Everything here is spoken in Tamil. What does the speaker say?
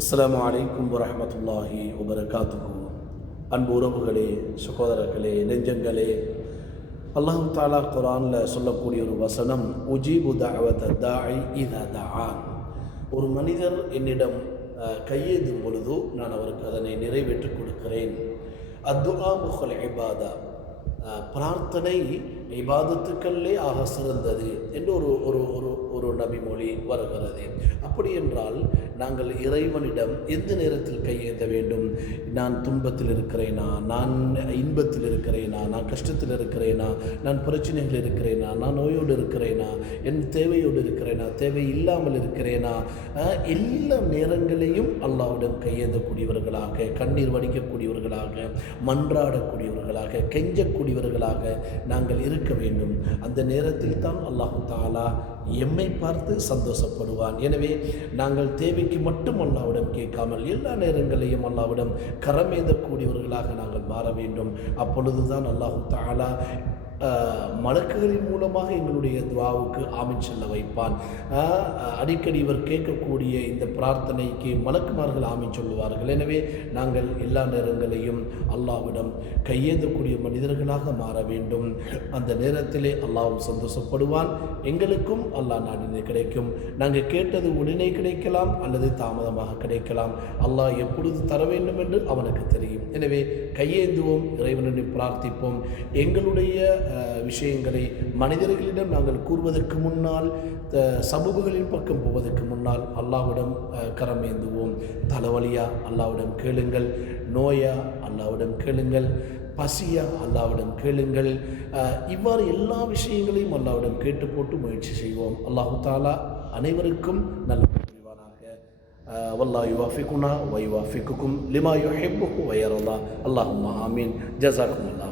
அஸ்ஸலாமு அலைக்கும் வரஹ்மத்துல்லாஹி வபரகாத்துஹு. அன்பு உறவுகளே, சகோதரர்களே, நெஞ்சங்களே, அல்லாஹ் தஆலா குர்ஆனில் சொல்லக்கூடிய ஒரு வசனம், உஜீபு தஅவத தாஇ இதா தஆன். ஒரு மனிதர் என்னிடம் கையேந்தும் பொழுது நான் அவருக்கு அதனை நிறைவேற்றிக் கொடுக்கிறேன். அத்துஆ முஹல் இபாதா, பிரார்த்தனை இபாதத்துக்களே ஆக சிறந்தது என்று ஒரு ஒரு ஒரு ஒரு நபிமொழி வருகிறது. அப்படி என்றால் நாங்கள் இறைவனிடம் எந்த நேரத்தில் கையேந்த வேண்டும்? நான் துன்பத்தில் இருக்கிறேனா, நான் இன்பத்தில் இருக்கிறேனா, நான் கஷ்டத்தில் இருக்கிறேனா, நான் பிரச்சனைகள் இருக்கிறேனா, நான் நோயோடு இருக்கிறேனா, என் தேவையோடு இருக்கிறேனா, தேவை இல்லாமல் இருக்கிறேனா, எல்லா நேரங்களையும் அல்லாஹ்விடம் கையேந்தக்கூடியவர்களாக, கண்ணீர் வடிக்கக்கூடியவர்களாக, மன்றாடக்கூடியவர்களாக, கெஞ்சக்கூடியவர்களாக நாங்கள் இருக்க வேண்டும். அந்த நேரத்தில் தான் அல்லாஹ் தஆலா எம்மை பார்த்து சந்தோஷப்படுவான். எனவே நாங்கள் தேவைக்கு மட்டும் அல்லாஹ்விடம் கேட்காமல் எல்லா நேரங்களையும் அல்லாஹ்விடம் கரமேந்தக்கூடியவர்களாக நாங்கள் மாற வேண்டும். அப்பொழுதுதான் அல்லாஹ் தஆலா மலக்குகளின் மூலமாக எங்களுடைய துஆவுக்கு ஆமீன் சொல்ல வைப்பான். அடிக்கடி இவர் கேட்கக்கூடிய இந்த பிரார்த்தனைக்கு மலக்குமார்கள் ஆமீன் சொல்லுவார்கள். எனவே நாங்கள் எல்லா நேரங்களையும் அல்லாஹ்விடம் கையேந்தக்கூடிய மனிதர்களாக மாற வேண்டும். அந்த நேரத்திலே அல்லாஹ்வும் சந்தோஷப்படுவான், எங்களுக்கும் அல்லாஹ் நாடினது கிடைக்கும். நாங்கள் கேட்டது உடனே கிடைக்கலாம் அல்லது தாமதமாக கிடைக்கலாம். அல்லாஹ் எப்பொழுது தர வேண்டும் என்று அவனுக்கு தெரியும். எனவே கையேந்துவோம், இறைவனிடம் பிரார்த்திப்போம். எங்களுடைய விஷயங்களை மனிதர்களிடம் நாங்கள் கூறுவதற்கு முன்னால், சமூகங்களின் பக்கம் போவதற்கு முன்னால் அல்லாஹ்விடம் கரமேந்துவோம். தலைவலியா அல்லாஹ்விடம் கேளுங்கள், நோயா அல்லாஹ்விடம் கேளுங்கள், பசியா அல்லாஹ்விடம் கேளுங்கள். இவ்வாறு எல்லா விஷயங்களையும் அல்லாஹ்விடம் கேட்டு போட்டு முயற்சி செய்வோம். அல்லாஹ் தஆலா அனைவருக்கும் நல்ல புரிவானாக. வல்லாஹு யுவஃபிகுனா வ யுவஃபிகுக்கும் லிமா யுஹிப்புஹு வ யர்தா. அல்லாஹும்ம ஆமீன். ஜஸாக்குமுல்லாஹ்.